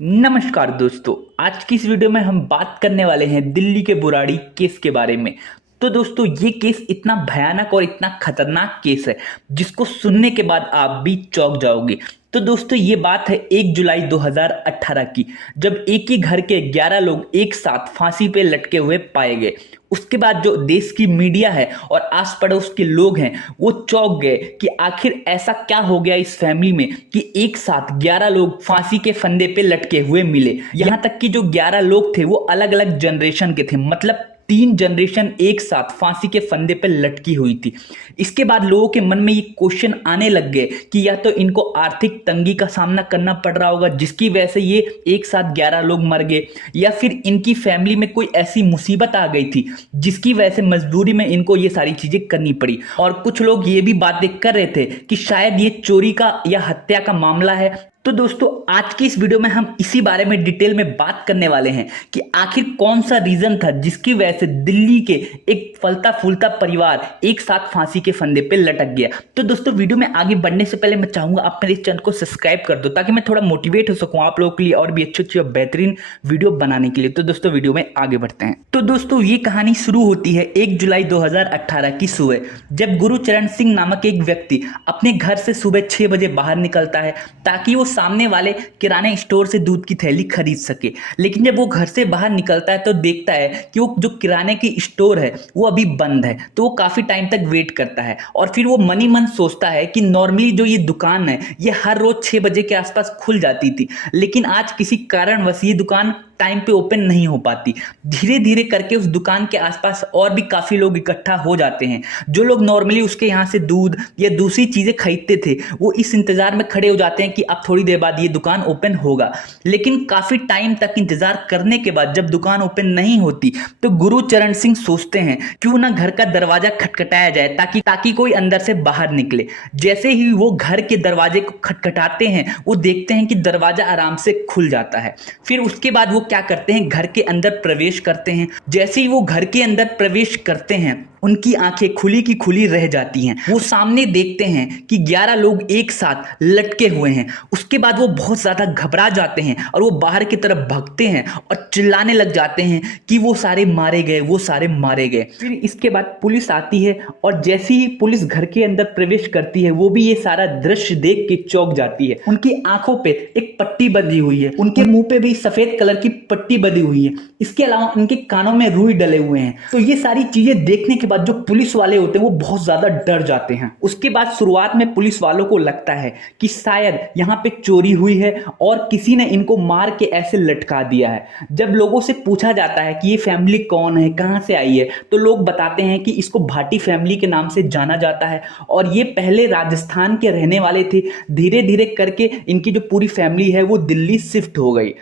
नमस्कार दोस्तों। आज की इस वीडियो में हम बात करने वाले हैं दिल्ली के बुराड़ी केस के बारे में। तो दोस्तों ये केस इतना भयानक और इतना खतरनाक केस है जिसको सुनने के बाद आप भी चौंक जाओगे। तो दोस्तों ये बात है 1 जुलाई 2018 की, जब एक ही घर के 11 लोग एक साथ फांसी पे लटके हुए पाए गए। उसके बाद जो देश की मीडिया है और आस पड़ोस के लोग हैं वो चौंक गए कि आखिर ऐसा क्या हो गया इस फैमिली में कि एक साथ 11 लोग फांसी के फंदे पे लटके हुए मिले। यहां तक कि जो 11 लोग थे वो अलग अलग जनरेशन के थे, मतलब 3 जनरेशन एक साथ फांसी के फंदे पे लटकी हुई थी। इसके बाद लोगों के मन में ये क्वेश्चन आने लग गए कि या तो इनको आर्थिक तंगी का सामना करना पड़ रहा होगा जिसकी वजह से ये एक साथ 11 लोग मर गए, या फिर इनकी फैमिली में कोई ऐसी मुसीबत आ गई थी जिसकी वजह से मजबूरी में इनको ये सारी चीजें करनी पड़ी। और कुछ लोग ये भी बातें कर रहे थे कि शायद ये चोरी का या हत्या का मामला है। तो दोस्तों आज की इस वीडियो में हम इसी बारे में डिटेल में बात करने वाले हैं कि आखिर कौन सा रीजन था जिसकी वजह से दिल्ली के एक फलता फूलता परिवार एक साथ फांसी के फंदे पे लटक गया। तो दोस्तों वीडियो में आगे बढ़ने से पहले मैं चाहूंगा आप मेरे चैनल को सब्सक्राइब कर दो ताकि मैं थोड़ा मोटिवेट हो सकूं आप लोगों के लिए और भी अच्छी अच्छी और बेहतरीन वीडियो बनाने के लिए। तो दोस्तों वीडियो में आगे बढ़ते हैं। तो दोस्तों ये कहानी शुरू होती है 1 जुलाई 2018 की सुबह, जब गुरुचरण सिंह नामक एक व्यक्ति अपने घर से सुबह 6 बजे बाहर निकलता है ताकि वो सामने वाले किराने स्टोर से दूध की थैली खरीद सके। लेकिन जब वो घर से बाहर निकलता है तो देखता है कि वो जो किराने की स्टोर है वो अभी बंद है। तो वो काफी टाइम तक वेट करता है और फिर वो मन ही मन सोचता है कि नॉर्मली जो ये दुकान है ये हर रोज 6 बजे के आसपास खुल जाती थी, लेकिन आज किसी कारणवश ये दुकान टाइम पे ओपन नहीं हो पाती। धीरे धीरे करके उस दुकान के आसपास और भी काफी लोग इकट्ठा हो जाते हैं। जो लोग नॉर्मली उसके यहाँ से दूध या दूसरी चीजें खरीदते थे वो इस इंतजार में खड़े हो जाते हैं कि अब थोड़ी देर बाद ये दुकान ओपन होगा। लेकिन काफी टाइम तक इंतजार करने के बाद जब दुकान ओपन नहीं होती तो गुरुचरण सिंह सोचते हैं क्यों ना घर का दरवाजा खटखटाया जाए ताकि ताकि कोई अंदर से बाहर निकले। जैसे ही वो घर के दरवाजे को खटखटाते हैं वो देखते हैं कि दरवाजा आराम से खुल जाता है। फिर उसके बाद वो क्या करते हैं, घर के अंदर प्रवेश करते हैं। जैसे ही वो घर के अंदर प्रवेश करते हैं उनकी आंखें खुली की खुली रह जाती हैं। वो सामने देखते हैं कि 11 लोग एक साथ लटके हुए हैं। उसके बाद वो बहुत ज्यादा घबरा जाते हैं और वो बाहर की तरफ भागते हैं और चिल्लाने लग जाते हैं कि वो सारे मारे गए, वो सारे मारे गए। फिर इसके बाद पुलिस आती है और जैसे ही पुलिस घर के अंदर प्रवेश करती है वो भी ये सारा दृश्य देख के चौंक जाती है। उनकी आंखों पे एक पट्टी बंधी हुई है, उनके मुंह पे भी सफेद कलर की पट्टी बंधी हुई है। इसके अलावा उनके कानों में रुई डले हुए हैं। तो ये सारी चीजें देखने के बाद जो पुलिस वाले होते हैं वो बहुत ज्यादा डर जाते हैं। उसके बाद शुरुआत में पुलिस वालों को लगता है कि शायद यहाँ पे चोरी हुई है और किसी ने इनको मार के ऐसे लटका दिया है। जब लोगों से पूछा जाता है कि ये फैमिली कौन है, कहाँ से आई है, तो लोग बताते हैं कि इसको भाटी फैमिली के नाम से जाना जाता है और ये पहले राजस्थान के रहने वाले थे। धीरे धीरे करके इनकी जो पूरी फैमिली है वो दिल्ली शिफ्ट हो गई।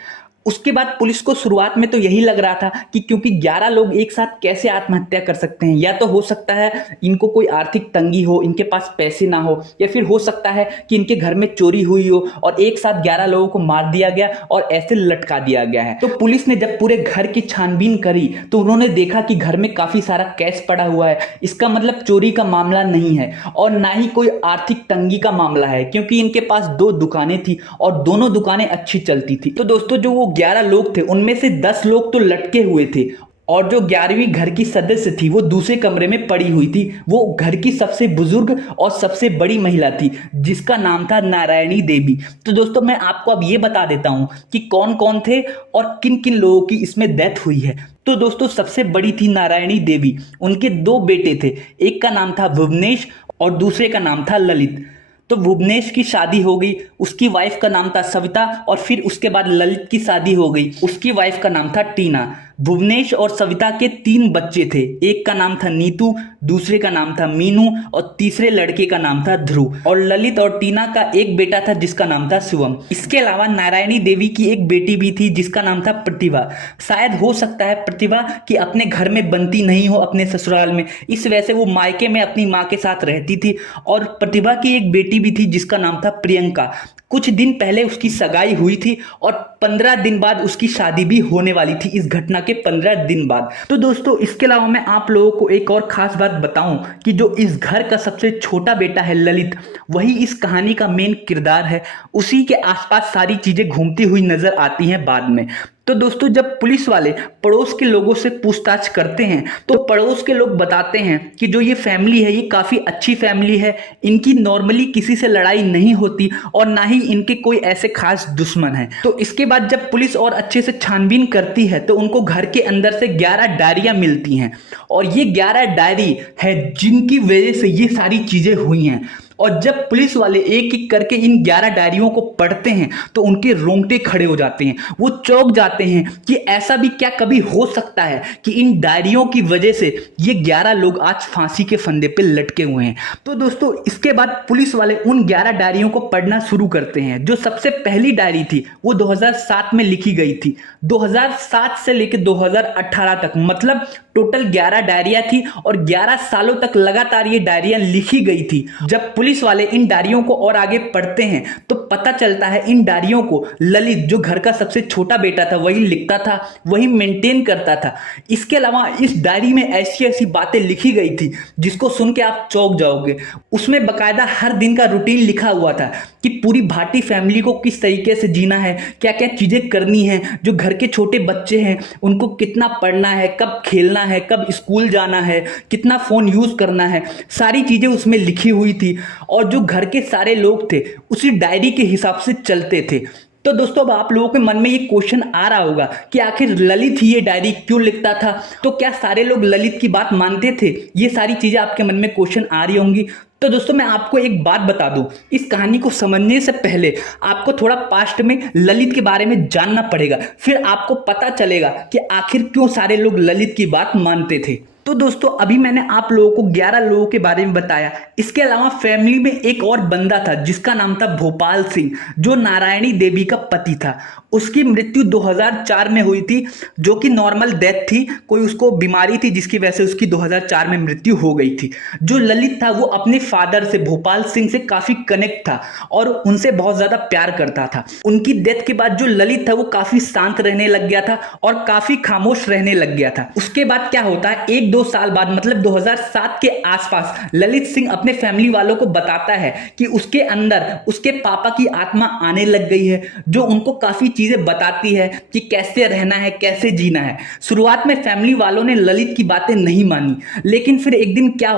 उसके बाद पुलिस को शुरुआत में तो यही लग रहा था कि क्योंकि 11 लोग एक साथ कैसे आत्महत्या कर सकते हैं, या तो हो सकता है इनको कोई आर्थिक तंगी हो, इनके पास पैसे ना हो, या फिर हो सकता है कि इनके घर में चोरी हुई हो और एक साथ 11 लोगों को मार दिया गया और ऐसे लटका दिया गया है। तो पुलिस ने जब पूरे घर की छानबीन करी तो उन्होंने देखा कि घर में काफी सारा कैश पड़ा हुआ है। इसका मतलब चोरी का मामला नहीं है और ना ही कोई आर्थिक तंगी का मामला है, क्योंकि इनके पास 2 दुकानें थी और दोनों दुकानें अच्छी चलती थी। तो दोस्तों जो वो 11 लोग थे उनमें से 10 लोग तो लटके हुए थे और जो 11वीं घर की सदस्य थी वो दूसरे कमरे में पड़ी हुई थी। वो घर की सबसे बुजुर्ग और सबसे बड़ी महिला थी जिसका नाम था नारायणी देवी। तो दोस्तों मैं आपको अब ये बता देता हूं कि कौन कौन थे और किन किन लोगों की इसमें डेथ हुई है। तो दोस्तों सबसे बड़ी थी नारायणी देवी। उनके 2 बेटे थे, एक का नाम था भुवनेश और दूसरे का नाम था ललित। तो भुवनेश की शादी हो गई, उसकी वाइफ का नाम था सविता, और फिर उसके बाद ललित की शादी हो गई, उसकी वाइफ का नाम था टीना। भुवनेश और सविता के 3 बच्चे थे, एक का नाम था नीतू, दूसरे का नाम था मीनू और तीसरे लड़के का नाम था ध्रुव। और ललित और टीना का एक बेटा था जिसका नाम था शिवम। इसके अलावा नारायणी देवी की एक बेटी भी थी जिसका नाम था प्रतिभा। शायद हो सकता है प्रतिभा कि अपने घर में बनती नहीं हो अपने ससुराल में, इस वजह से वो मायके में अपनी माँ के साथ रहती थी। और प्रतिभा की एक बेटी भी थी जिसका नाम था प्रियंका। कुछ दिन पहले उसकी सगाई हुई थी और 15 दिन बाद उसकी शादी भी होने वाली थी, इस घटना के 15 दिन बाद। तो दोस्तों इसके अलावा मैं आप लोगों को एक और खास बात बताऊं कि जो इस घर का सबसे छोटा बेटा है ललित, वही इस कहानी का मेन किरदार है। उसी के आसपास सारी चीजें घूमती हुई नजर आती हैं बाद में। तो दोस्तों जब पुलिस वाले पड़ोस के लोगों से पूछताछ करते हैं तो पड़ोस के लोग बताते हैं कि जो ये फैमिली है ये काफी अच्छी फैमिली है, इनकी नॉर्मली किसी से लड़ाई नहीं होती और ना ही इनके कोई ऐसे खास दुश्मन हैं। तो इसके बाद जब पुलिस और अच्छे से छानबीन करती है तो उनको घर के अंदर से 11 डायरियां मिलती हैं और ये 11 डायरी है जिनकी वजह से ये सारी चीजें हुई हैं। और जब पुलिस वाले एक एक करके इन 11 डायरियों को पढ़ते हैं तो उनके रोंगटे खड़े हो जाते हैं, वो चौंक जाते हैं कि ऐसा भी क्या कभी हो सकता है कि इन डायरियों की वजह से ये 11 लोग आज फांसी के फंदे पे लटके हुए हैं। तो दोस्तों इसके बाद पुलिस वाले उन 11 डायरियों को पढ़ना शुरू करते हैं। जो सबसे पहली डायरी थी वो 2007 में लिखी गई थी, 2007 से लेकर 2018 तक, मतलब टोटल 11 डायरियां थी और 11 सालों तक लगातार ये डायरियां लिखी गई थी। जब पुलिस वाले इन डायरियों को और आगे पढ़ते हैं तो पता चलता है इन डायरियों को ललित, जो घर का सबसे छोटा बेटा था, वही लिखता था, वही मेंटेन करता था। इसके अलावा इस डायरी में ऐसी ऐसी बातें लिखी गई थी जिसको सुन के आप चौंक जाओगे। उसमें बकायदा हर दिन का रूटीन लिखा हुआ था कि पूरी भाटी फैमिली को किस तरीके से जीना है, क्या क्या चीजें करनी है, जो घर के छोटे बच्चे हैं उनको कितना पढ़ना है, कब खेलना है, कब स्कूल जाना है, कितना फोन यूज करना है, सारी चीजें उसमें लिखी हुई थी। और जो घर के सारे लोग थे उसी डायरी के हिसाब से चलते थे। तो दोस्तों अब आप लोगों के मन में ये क्वेश्चन आ रहा होगा कि आखिर ललित ही ये डायरी क्यों लिखता था, तो क्या सारे लोग ललित की बात मानते थे? ये सारी चीजें आपके मन में क्वेश्चन आ रही होंगी। तो दोस्तों मैं आपको एक बात बता दूं, इस कहानी को समझने से पहले आपको थोड़ा पास्ट में ललित के बारे में जानना पड़ेगा, फिर आपको पता चलेगा कि आखिर क्यों सारे लोग ललित की बात मानते थे। तो दोस्तों अभी मैंने आप लोगों को 11 लोगों के बारे में बताया। इसके अलावा फैमिली में एक और बंदा था जिसका नाम था भोपाल सिंह, जो नारायणी देवी का पति था। उसकी मृत्यु 2004 में हुई थी, जो कि नॉर्मल डेथ थी, कोई उसको बीमारी थी जिसकी वजह से उसकी 2004 में मृत्यु हो गई थी। जो ललित था वो अपने फादर से, भोपाल सिंह से काफी कनेक्ट था और उनसे बहुत ज्यादा प्यार करता था। उनकी डेथ के बाद जो ललित था वो काफी शांत रहने लग गया था और काफी खामोश रहने लग गया था। उसके बाद क्या होता है, एक 2 साल बाद मतलब 2007 के आसपास ललित सिंह अपने फैमिली वालों को बताता है कि उसके अंदर उसके पापा की आत्मा आने लग गई है, जो उनको काफी चीजें बताती है कि कैसे रहना है, कैसे जीना है। शुरुआत में फैमिली वालों ने ललित की बातें नहीं मानी, लेकिन फिर एक दिन क्या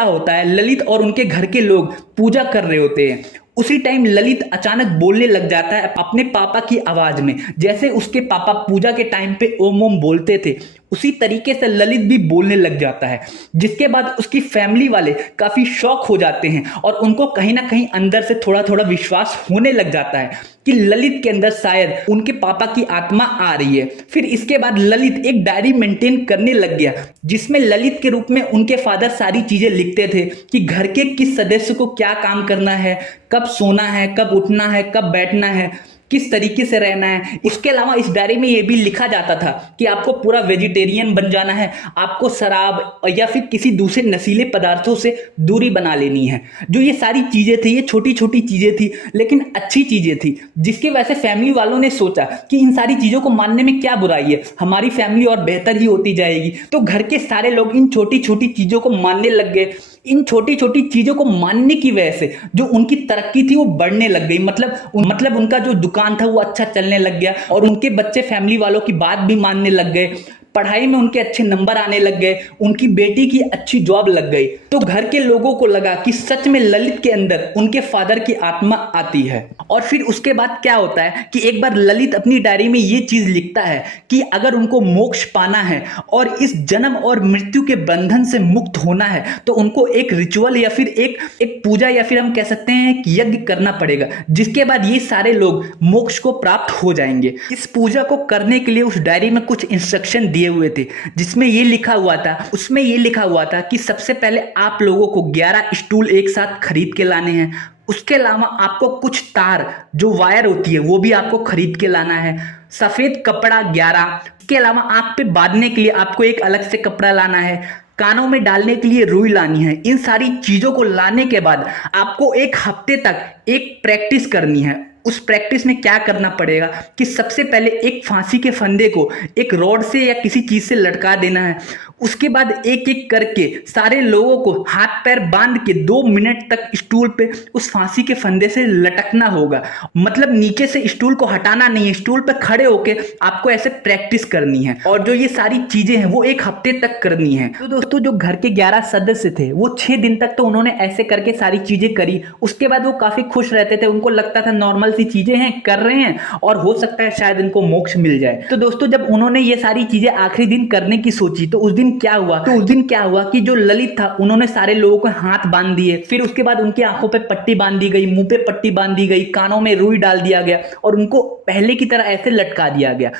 होता है, ललित और उनके घर के लोग पूजा कर रहे होते हैं। उसी टाइम ललित अचानक बोलने लग जाता है अपने पापा की आवाज में, जैसे उसके पापा पूजा के टाइम पे ओम ओम बोलते थे, उसी तरीके से ललित भी बोलने लग जाता है। जिसके बाद उसकी फैमिली वाले काफी शॉक हो जाते हैं और उनको कहीं ना कहीं अंदर से थोड़ा थोड़ा विश्वास होने लग जाता है कि ललित के अंदर शायद उनके पापा की आत्मा आ रही है। फिर इसके बाद ललित एक डायरी मेंटेन करने लग गया जिसमें ललित के रूप में उनके फादर सारी चीजें लिखते थे कि घर के किस सदस्य को क्या काम करना है, कब सोना है, कब उठना है, कब बैठना है, किस तरीके से रहना है। इसके अलावा इस डायरी में यह भी लिखा जाता था कि आपको पूरा वेजिटेरियन बन जाना है, आपको शराब या फिर किसी दूसरे नशीले पदार्थों से दूरी बना लेनी है। जो ये सारी चीजें थी, ये छोटी छोटी चीजें थी लेकिन अच्छी चीजें थी, जिसकी वजह से फैमिली वालों ने सोचा कि इन सारी चीजों को मानने में क्या बुराई है, हमारी फैमिली और बेहतर ही होती जाएगी। तो घर के सारे लोग इन छोटी छोटी चीजों को मानने लग गए। इन छोटी छोटी चीजों को मानने की वजह से जो उनकी तरक्की थी वो बढ़ने लग गई, मतलब उनका जो दुकान था वो अच्छा चलने लग गया और उनके बच्चे फैमिली वालों की बात भी मानने लग गए, पढ़ाई में उनके अच्छे नंबर आने लग गए, उनकी बेटी की अच्छी जॉब लग गई। तो घर के लोगों को लगा कि सच में ललित के अंदर उनके फादर की आत्मा आती है। और फिर उसके बाद क्या होता है कि एक बार ललित अपनी डायरी में ये चीज लिखता है कि अगर उनको मोक्ष पाना है और इस जन्म और मृत्यु के बंधन से मुक्त होना है तो उनको एक रिचुअल या फिर एक पूजा या फिर हम कह सकते हैं एक यज्ञ करना पड़ेगा, जिसके बाद ये सारे लोग मोक्ष को प्राप्त हो जाएंगे। इस पूजा को करने के लिए उस डायरी में कुछ इंस्ट्रक्शन दिए हुए थे जिसमें ये लिखा हुआ था कि सबसे पहले आप लोगों को 11 स्टूल एक साथ खरीद के लाने हैं। उसके अलावा आपको कुछ तार जो वायर होती है वो भी आपको खरीद के लाना है। सफेद कपड़ा 11, इसके अलावा आग पे बांधने के लिए आपको एक अलग से कपड़ा लाना है। कानों में डालने के लिए रुई लानी है। इन सारी चीजों को लाने के बाद आपको एक हफ्ते तक एक प्रैक्टिस करनी है। उस प्रैक्टिस में क्या करना पड़ेगा कि सबसे पहले एक फांसी के फंदे को एक रॉड से या किसी चीज से लटका देना है। उसके बाद एक एक करके सारे लोगों को हाथ पैर बांध के 2 मिनट तक स्टूल पे उस फांसी के फंदे से लटकना होगा। मतलब नीचे से स्टूल को हटाना नहीं है, स्टूल पे खड़े होके आपको ऐसे प्रैक्टिस करनी है। और जो ये सारी चीजें हैं वो एक हफ्ते तक करनी है। तो दोस्तों जो घर के 11 सदस्य थे वो 6 दिन तक तो उन्होंने ऐसे करके सारी चीजें करी। उसके बाद वो काफी खुश रहते थे, उनको लगता था नॉर्मल सी चीजें हैं, कर रहे हैं और हो सकता है शायद इनको मोक्ष मिल जाए। तो दोस्तों जब उन्होंने ये सारी चीजें आखिरी दिन करने की सोची तो उस दिन क्या हुआ कि जो ललित था उन्होंने सारे लोगों को हाथ बांध दिए। फिर उसके बाद उनकी आंखों पे पट्टी बांध दी गई, मुंह पे पट्टी बांध दी गई, कानों में रुई डाल दिया गया और उनको पहले की तरह ऐसे लटका दिया गया।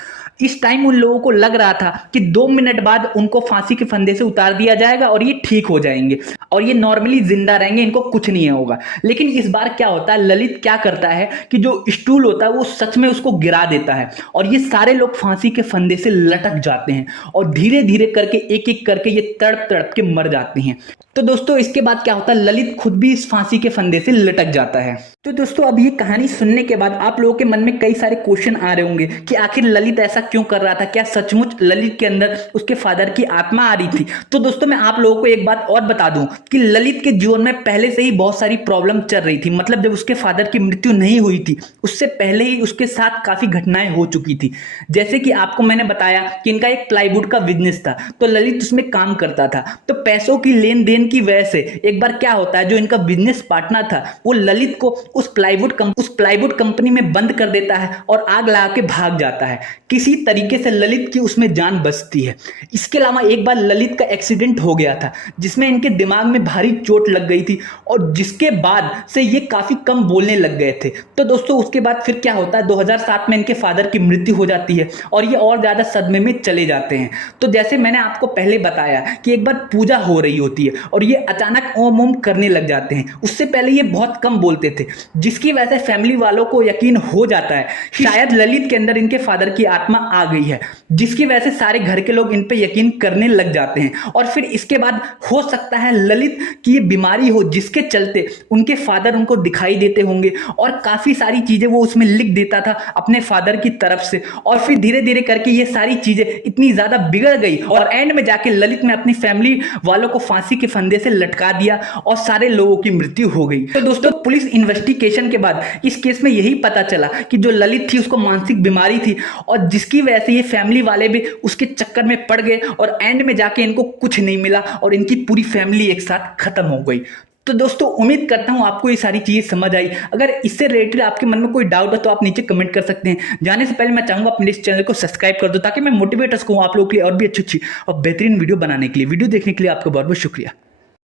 इस टाइम उन लोगों को लग रहा था कि 2 मिनट बाद उनको फांसी के फंदे से उतार दिया जाएगा और ये ठीक हो जाएंगे और ये नॉर्मली जिंदा रहेंगे, इनको कुछ नहीं होगा। लेकिन इस बार क्या होता है, ललित क्या करता है कि जो स्टूल होता है वो सच में उसको गिरा देता है और ये सारे लोग फांसी के फंदे से लटक जाते हैं और धीरे धीरे करके एक एक करके ये तड़प तड़प के मर जाते हैं। तो दोस्तों इसके बाद क्या होता है, ललित खुद भी इस फांसी के फंदे से लटक जाता है। तो दोस्तों अब ये कहानी सुनने के बाद आप लोगों के मन में कई सारे क्वेश्चन आ रहे होंगे कि आखिर ललित ऐसा क्यों कर रहा था, क्या सचमुच ललित के अंदर उसके फादर की आत्मा आ रही थी। तो दोस्तों मैं आप लोगों को एक बात और बता दूं कि ललित के जीवन में पहले से ही बहुत सारी प्रॉब्लम चल रही थी। मतलब जब उसके फादर की मृत्यु नहीं हुई थी उससे पहले ही उसके साथ काफी घटनाएं हो चुकी थी। जैसे कि आपको मैंने बताया कि इनका एक प्लाईवुड का बिजनेस था, तो ललित उसमें काम करता था। तो पैसों की लेन देन की वजह से एक बार क्या होता है, जो इनका बिजनेस पार्टनर था वो ललित को उस प्लाईवुड कंपनी में बंद कर देता है और आग लगा के भाग जाता है। किसी तरीके से ललित की उसमें जान बचती है। इसके अलावा एक बार ललित का एक्सीडेंट हो गया था जिसमें इनके दिमाग में भारी चोट लग गई थी और जिसके बाद से ये काफी कम बोलने लग गए थे। तो दोस्तों उसके बाद फिर क्या होता है, 2007 में इनके फादर की मृत्यु हो जाती है और ये और ज्यादा सदमे में चले जाते हैं। तो जैसे मैंने आपको पहले बताया कि एक बार पूजा हो रही होती है और ये अचानक ओम ओम करने लग जाते हैं। उससे पहले ये बहुत कम बोलते थे, जिसकी वजह से फैमिली वालों को यकीन हो जाता है शायद ललित के अंदर इनके फादर की आत्मा आ गई है, जिसकी वजह से सारे घर के लोग इन पे यकीन करने लग जाते हैं। और फिर इसके बाद हो सकता है ललित की ये बीमारी हो जिसके चलते उनके फादर उनको दिखाई देते होंगे और काफी सारी चीजें वो उसमें लिख देता था अपने फादर की तरफ से। और फिर धीरे धीरे करके ये सारी चीजें इतनी ज्यादा बिगड़ गई और एंड में जाके ललित ने अपनी फैमिली वालों को फांसी के फंदे से लटका दिया और सारे लोगों की मृत्यु हो गई। तो दोस्तों पुलिस इन्वेस्टिगेशन के बाद इस केस में यही पता चला कि जो ललित थी उसको मानसिक बीमारी थी और जिसकी वजह से ये फैमिली वाले भी उसके चक्कर में पड़ गए और एंड में जाके इनको कुछ नहीं मिला और इनकी पूरी फैमिली एक साथ खत्म हो गई। तो दोस्तों उम्मीद करता हूं आपको ये सारी चीजें समझ आई। अगर इससे रिलेटेड आपके मन में कोई डाउट है तो आप नीचे कमेंट कर सकते हैं। जाने से पहले मैं चाहूंगा अपने इस चैनल को सब्सक्राइब कर दो ताकि मैं मोटिवेट हो सकूं आप लोगों के लिए और भी अच्छी और बेहतरीन वीडियो बनाने के लिए। वीडियो देखने के लिए आपका बहुत बहुत शुक्रिया।